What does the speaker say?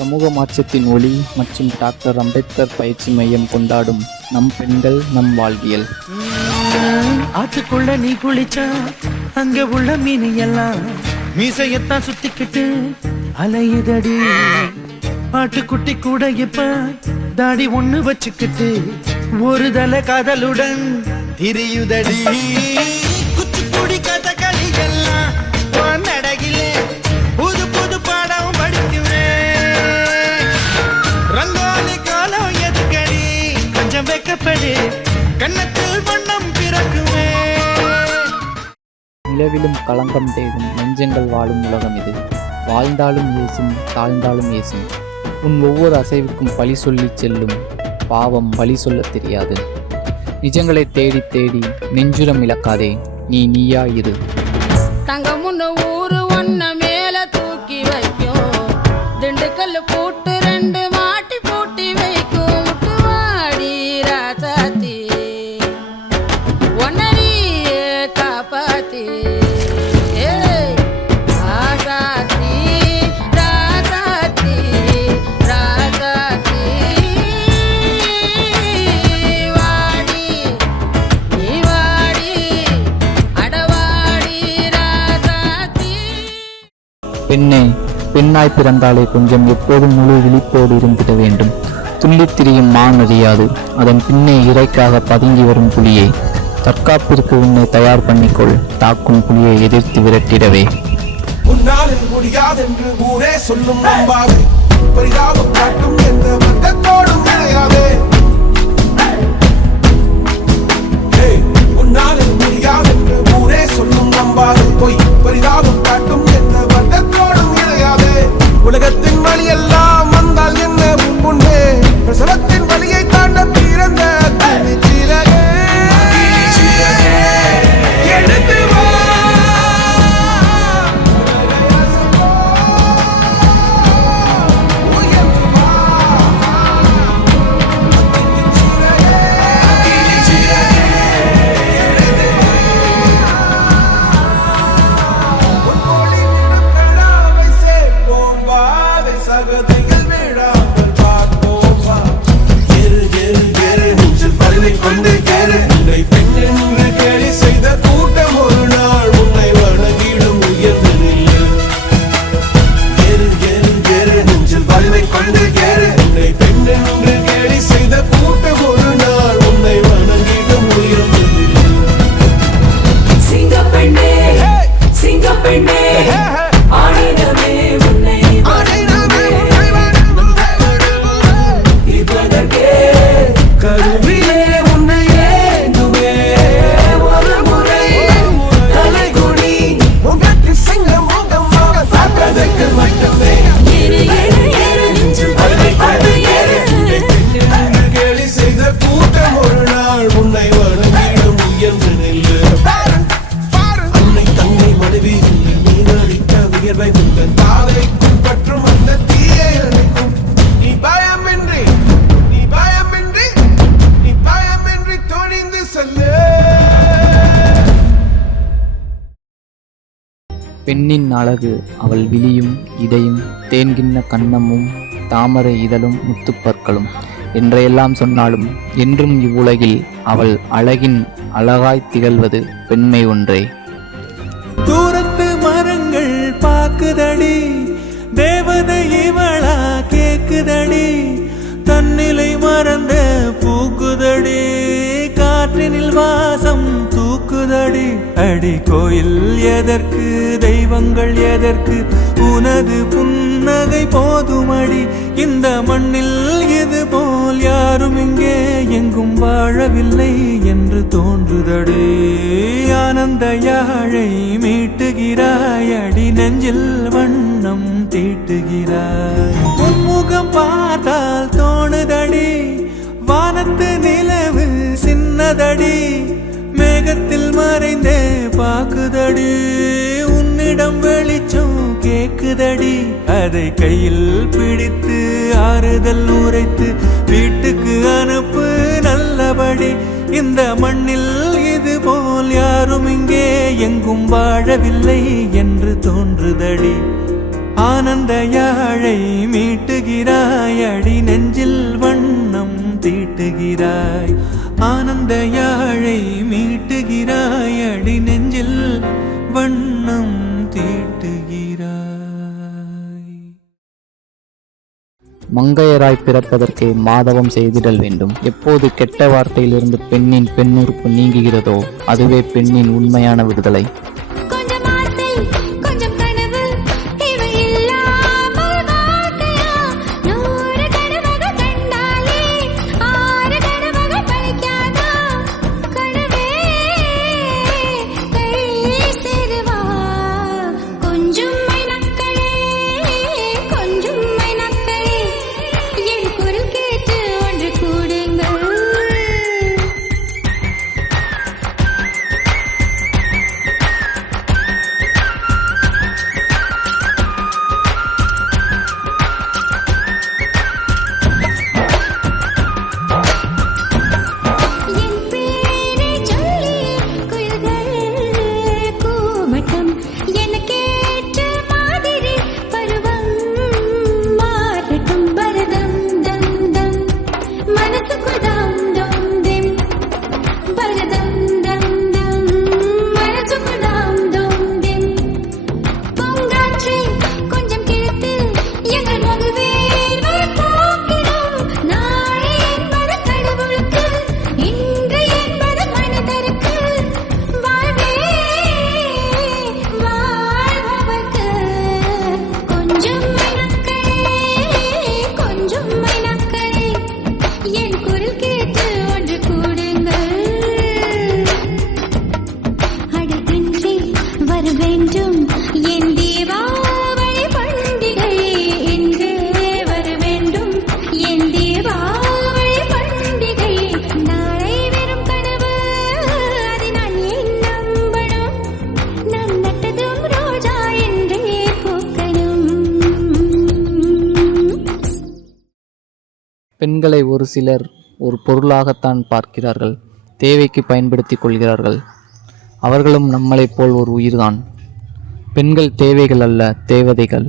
சமூக மாற்றத்தின் ஒளி மற்றும் டாக்டர் அம்பேத்கர் பயிற்சி மையம் கொண்டாடும் நம் பெண்கள் நம் வாழ்வியல். ஆத்துக்குள்ள நீ குளிச்சா அங்க உள்ள மீன் எல்லாம் மீசையத்தான் சுத்திக்கிட்டு அலையுதடி. ஆட்டுக்குட்டி கூட இப்ப தாடி ஒண்ணு வச்சுக்கிட்டு ஒரு தல காதலுடன் திரியுதடி. நிலவிலும் களங்கம் தேடும் நெஞ்சங்கள் வாழும் உலகம் இது. வாழ்ந்தாலும் ஏசும் தாழ்ந்தாலும் ஏசும். உன் ஒவ்வொரு அசைவுக்கும் பழி சொல்லிச் செல்லும் பாவம் பழி சொல்லத் தெரியாது. நிஜங்களை தேடி தேடி நெஞ்சுரம் இழக்காதே நீ நீயா இரு. தங்க முன்ன ஊரு ஒன்ன மேல தூக்கி வைக்கும். திண்டுக்கல் போட்டு பெண்ணே பெண்ணாய் பிறந்தாலே கொஞ்சம் எப்போதும் முழு விழிப்போடு இருந்திட வேண்டும். துள்ளித் திரியும் மான் அறியாது அதன் பின்னே இறைக்காக பதுங்கி வரும் புலியை தற்காப்பிற்கு உன்னை தயார் பண்ணிக்கொள். தாக்கும் புலியை எதிர்த்து விரட்டிடவே. முடியாதென்று ஊரே சொல்லும் நம்பாது. பரிதாபம் காட்டும் எந்த வர்க்கத்தோடும் இணையாதே பெண்ணின் அழகு அவள் விழியும் இதையும் தேன்கின்ன கன்னமும் தாமரை இதழும் முத்துப்பற்களும் என்றையெல்லாம் சொன்னாலும் என்றும் இவ்வுலகில் அவள் அழகின் அழகாய் திகழ்வது பெண்மை ஒன்றே. தூரத்து மரங்கள் பாக்குதடி தேவதை இவளா கேக்குதடி தன்னிலை மறந்த பூக்குதடி. காற்றினில் வாசம் தூக்குதடி. அடி கோயில் எதற்கு தெய்வங்கள் எதற்கு உனது புன்னகை போதுமடி. இந்த மண்ணில் இது போல் யாரும் இங்கே எங்கும் வாழவில்லை என்று தோன்றுதடி. ஆனந்த யாழை மீட்டுகிறாய் அடி நெஞ்சில் வண்ணம் தீட்டுகிறாய். பார்த்ததடி மேகத்தில் மறைந்தே பாக்குதடி உன்னிடம் வெளிச்சம் கேக்குதடி. அதை கையில் பிடித்து ஆறுதல் உரைத்து வீட்டுக்கு அனுப்பு நல்லபடி. இந்த மண்ணில் இது போல் யாரும் இங்கே எங்கும் வாழவில்லை என்று தோன்றுதடி. ஆனந்த யாழை மீட்டுகிறாய் அடி நெஞ்சில் வண்ணம் தீட்டுகிறாய். ஆனந்த யாழை மீட்டுகிறாய் அடி நெஞ்சில் வண்ணம் தீட்டுகிறாய். மங்கையராய் பிறப்பதற்கு மாதவம் செய்திடல் வேண்டும். எப்போது கெட்ட வார்த்தையிலிருந்து பெண்ணின் பெண்ணுறுப்பு நீங்குகிறதோ அதுவே பெண்ணின் உண்மையான விடுதலை. பெண்களை ஒரு சிலர் ஒரு பொருளாகத்தான் பார்க்கிறார்கள் தேவைக்கு பயன்படுத்தி கொள்கிறார்கள். அவர்களும் நம்மளைப் போல் ஒரு உயிர்தான். பெண்கள் தேவைகள் அல்ல தேவதைகள்.